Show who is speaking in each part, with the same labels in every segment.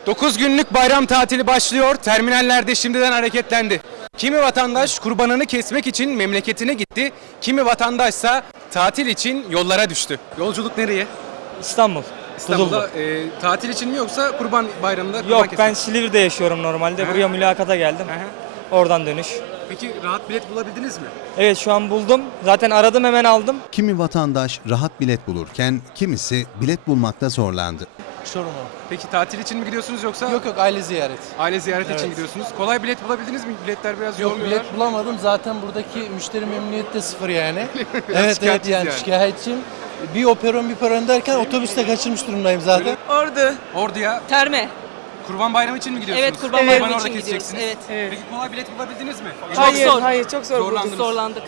Speaker 1: 9 günlük bayram tatili başlıyor. Terminallerde şimdiden hareketlendi. Kimi vatandaş kurbanını kesmek için memleketine gitti. Kimi vatandaşsa tatil için yollara düştü. Yolculuk nereye?
Speaker 2: İstanbul.
Speaker 1: İstanbul'da tatil için mi yoksa kurban bayramında kurban
Speaker 2: Yok
Speaker 1: kesmek?
Speaker 2: ben Silivri'de yaşıyorum normalde.
Speaker 1: Aha.
Speaker 2: Buraya mülakata geldim.
Speaker 1: Aha.
Speaker 2: Oradan dönüş.
Speaker 1: Peki rahat bilet bulabildiniz mi?
Speaker 2: Evet şu an buldum. Zaten aradım hemen aldım.
Speaker 3: Kimi vatandaş rahat bilet bulurken kimisi bilet bulmakta zorlandı.
Speaker 4: Çorum'a.
Speaker 1: Peki tatil için mi gidiyorsunuz yoksa
Speaker 4: Yok aile ziyaret.
Speaker 1: aile ziyareti için
Speaker 4: Evet.
Speaker 1: gidiyorsunuz? Kolay bilet bulabildiniz mi? Biletler biraz
Speaker 4: Yok
Speaker 1: yoğun
Speaker 4: bilet bulamadım zaten buradaki müşteri memnuniyeti de sıfır yani. evet
Speaker 1: şikayetçiyiz
Speaker 4: yani
Speaker 1: yani.
Speaker 4: şikayetçiyim. Bir operon derken otobüste kaçırmış durumdayım zaten.
Speaker 5: Ordu.
Speaker 1: Ordu'ya
Speaker 5: Terme.
Speaker 1: Kurban Bayramı için mi gidiyorsunuz?
Speaker 5: Evet, Kurban Bayramı
Speaker 1: Kurbanı
Speaker 5: için
Speaker 1: orada
Speaker 5: gidiyoruz.
Speaker 1: keseceksiniz.
Speaker 5: Evet.
Speaker 1: Peki kolay bilet bulabildiniz mi?
Speaker 5: Hayır, zor.
Speaker 6: Hayır çok zor bulduk.
Speaker 1: Zorlandınız.
Speaker 5: Zorlandık.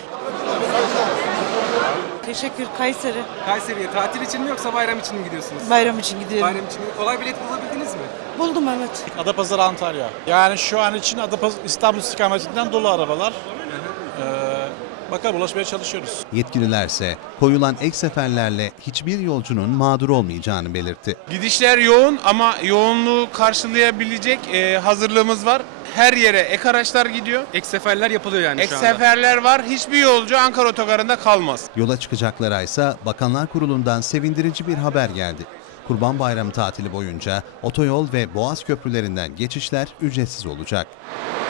Speaker 6: Teşekkür Kayseri.
Speaker 1: Kayseri'ye tatil için mi yoksa bayram için mi gidiyorsunuz?
Speaker 6: Bayram için gidiyorum.
Speaker 1: Bayram için mi? Kolay bilet bulabildiniz mi?
Speaker 6: Buldum evet.
Speaker 7: Adapazarı Antalya. Yani şu an için İstanbul istikametinden dolu arabalar. Bakalım ulaşmaya çalışıyoruz.
Speaker 3: Yetkililerse koyulan ek seferlerle hiçbir yolcunun mağdur olmayacağını belirtti.
Speaker 8: Gidişler yoğun ama yoğunluğu karşılayabilecek hazırlığımız var. Her yere ek araçlar gidiyor.
Speaker 1: Ek seferler yapılıyor yani
Speaker 8: Ek
Speaker 1: şu anda.
Speaker 8: seferler var. Hiçbir yolcu Ankara otogarında kalmaz.
Speaker 3: Yola çıkacaklara ise Bakanlar Kurulu'ndan sevindirici bir haber geldi. Kurban Bayramı tatili boyunca otoyol ve boğaz köprülerinden geçişler ücretsiz olacak.